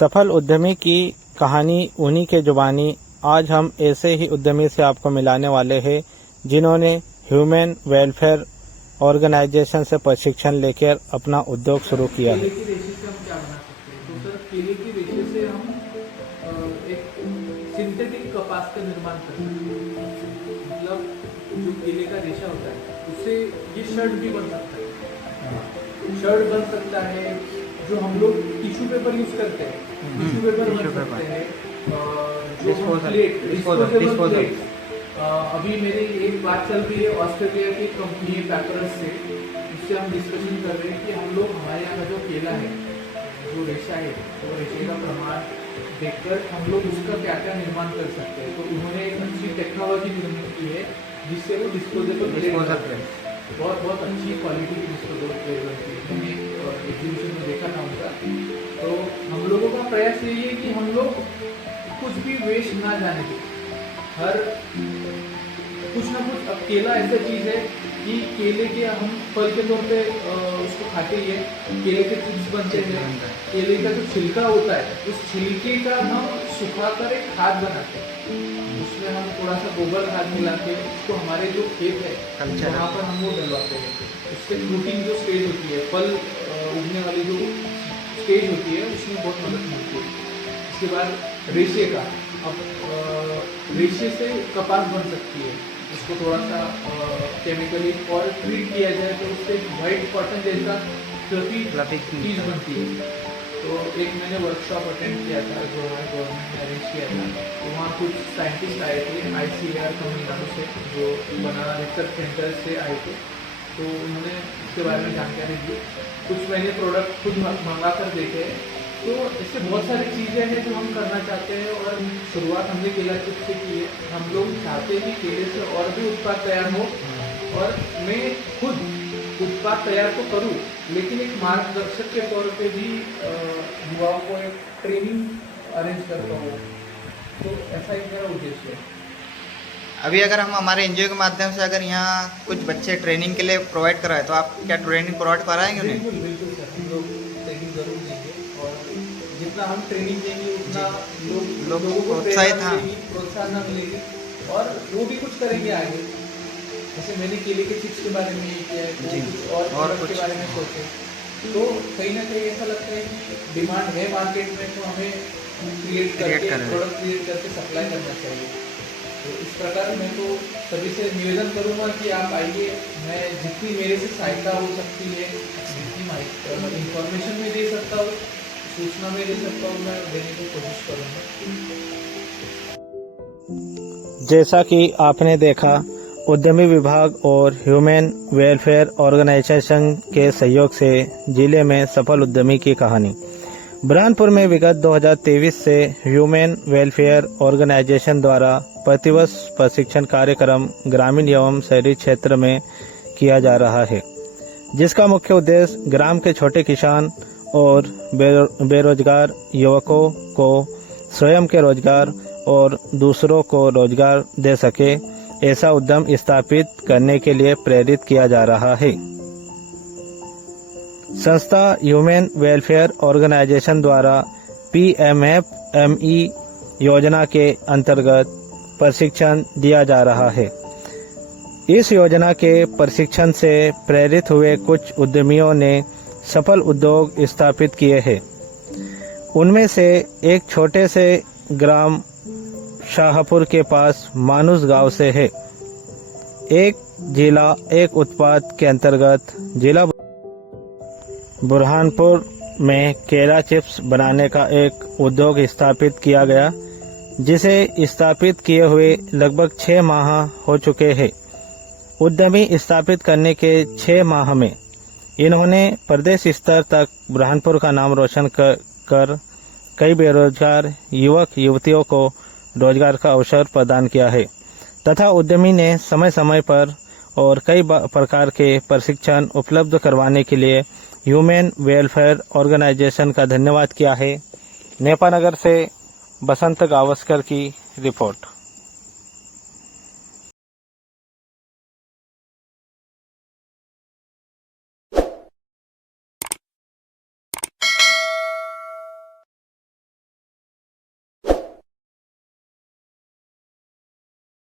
सफल उद्यमी की कहानी उन्हीं के जुबानी। आज हम ऐसे ही उद्यमी से आपको मिलाने वाले हैं जिन्होंने ह्यूमन वेलफेयर ऑर्गेनाइजेशन से प्रशिक्षण लेकर अपना उद्योग शुरू किया है। केले की रेशे से हम क्या बना सकते हैं? तो सर, केले की रेशे से हम एक सिंथेटिक कपास का निर्माण कर सकते हैं। मतलब जो केले का रेशा होता है उससे ये शर्ट भी बन सकता है। शर्ट बन सकता है। जो हम लोग टिश्यू पेपर यूज करते हैं, टिश्यू पेपर बन सकते हैं। जो डिस्पोजेबल प्लेट, अभी मेरी एक बात चल रही है ऑस्ट्रेलिया की कंपनी है पैपरस से, उससे हम डिस्कशन कर रहे हैं कि हम लोग हमारे यहाँ का जो केला है, जो रेशा है, वो रेशे का प्रमाण देखकर हम लोग उसका क्या क्या निर्माण कर सकते हैं। तो उन्होंने एक अच्छी टेक्नोलॉजी निर्मित की है जिससे वो डिस्पोजेबल प्लेट, बहुत अच्छी क्वालिटी की डिस्पोजेबल प्लेट बनती है। मैंने एग्जीबिशन में देखा था उनका। तो हम लोगों का प्रयास यही है कि हम लोग कुछ भी वेस्ट ना जाने दें। हर कुछ ना कुछ, अब केला ऐसा चीज़ है कि केले के हम फल के तौर पे उसको खाते ही है। केले के चिप्स बनते हैं। केले का जो छिलका होता है, उस छिलके का हम सुखाकर एक खाद बनाते हैं। उसमें हम थोड़ा सा गोबर खाद मिलाते हैं, उसको हमारे जो खेत है वहाँ पर हम वो डलवाते हैं। उससे फ्रूटिंग जो स्टेज होती है, फल उगने वाली जो स्टेज होती है, उसमें बहुत मदद मिलती है। इसके बाद रेशे का, अब रेशे से कपास बन सकती है। उसको थोड़ा सा केमिकली और ट्रीट किया जाए तो उससे वाइट कॉटन जैसा फ्लफी चीज बनती है। तो एक मैंने वर्कशॉप अटेंड किया था जो गवर्नमेंट ने अरेंज किया था। तो वहाँ कुछ साइंटिस्ट आए थे ICAR तमिलनाडु से, जो बनाना रिसर्च सेंटर से आए थे। तो उन्होंने इसके बारे में जानकारी दी। कुछ मैंने प्रोडक्ट खुद मंगा कर देखे। तो इससे बहुत सारी चीज़ें हैं जो हम करना चाहते हैं, और शुरुआत हमने केला चिप्स से की है। हम लोग चाहते हैं कि केले से और भी उत्पाद तैयार हो, और मैं खुद उत्पाद तैयार तो करूं, लेकिन एक मार्गदर्शक के तौर पे भी युवाओं को एक ट्रेनिंग अरेंज करता हूँ। तो ऐसा ही मेरा उद्देश्य है। अभी अगर हम हमारे NGO के माध्यम से अगर यहाँ कुछ बच्चे ट्रेनिंग के लिए प्रोवाइड कराए तो आप क्या ट्रेनिंग प्रोवाइड कराएंगे उन्हें? बिल्कुल सर, हम लोग ट्रेनिंग जरूर देंगे, और जितना हम ट्रेनिंग देंगे उतना लोगों को प्रोत्साहन मिलेगी, और वो भी कुछ करेंगे आगे। जैसे मैंने केले के चिप्स के बारे में ये किया है, कुछ और के बारे में सोचे, तो कहीं ना कहीं ऐसा लगता है कि डिमांड है मार्केट में, तो हमें प्रोडक्ट क्रिएट करके सप्लाई करना चाहिए। तो इस प्रकार मैं तो सभी से निवेदन करूँगा कि आप आइए। मैं जितनी मेरे से सहायता हो सकती है, जितनी इंफॉर्मेशन में दे सकता हूँ, सूचना में दे सकता हूँ, मैं देने की कोशिश करूँगा। जैसा कि आपने देखा, उद्यमी विभाग और ह्यूमन वेलफेयर ऑर्गेनाइजेशन के सहयोग से जिले में सफल उद्यमी की कहानी। बुरहानपुर में विगत 2023 से ह्यूमन वेलफेयर ऑर्गेनाइजेशन द्वारा प्रतिवर्ष प्रशिक्षण कार्यक्रम ग्रामीण एवं शहरी क्षेत्र में किया जा रहा है, जिसका मुख्य उद्देश्य ग्राम के छोटे किसान और बेरोजगार युवकों को स्वयं के रोजगार और दूसरों को रोजगार दे सके, ऐसा उद्यम स्थापित करने के लिए प्रेरित किया जा रहा है। संस्था ह्यूमन वेलफेयर ऑर्गेनाइजेशन द्वारा PMFME योजना के अंतर्गत प्रशिक्षण दिया जा रहा है। इस योजना के प्रशिक्षण से प्रेरित हुए कुछ उद्यमियों ने सफल उद्योग स्थापित किए हैं। उनमें से एक छोटे से ग्राम शाहपुर के पास मानुस गांव से है। एक जिला एक उत्पाद के अंतर्गत जिला बुरहानपुर में केला चिप्स बनाने का एक उद्योग स्थापित किया गया, जिसे स्थापित किए हुए लगभग 6 माह हो चुके हैं। उद्यमी स्थापित करने के 6 माह में इन्होंने प्रदेश स्तर तक बुरहानपुर का नाम रोशन कर कई बेरोजगार युवक युवतियों को रोजगार का अवसर प्रदान किया है, तथा उद्यमी ने समय समय पर और कई प्रकार के प्रशिक्षण उपलब्ध करवाने के लिए ह्यूमन वेलफेयर ऑर्गेनाइजेशन का धन्यवाद किया है। नेपानगर से बसंत गावस्कर की रिपोर्ट।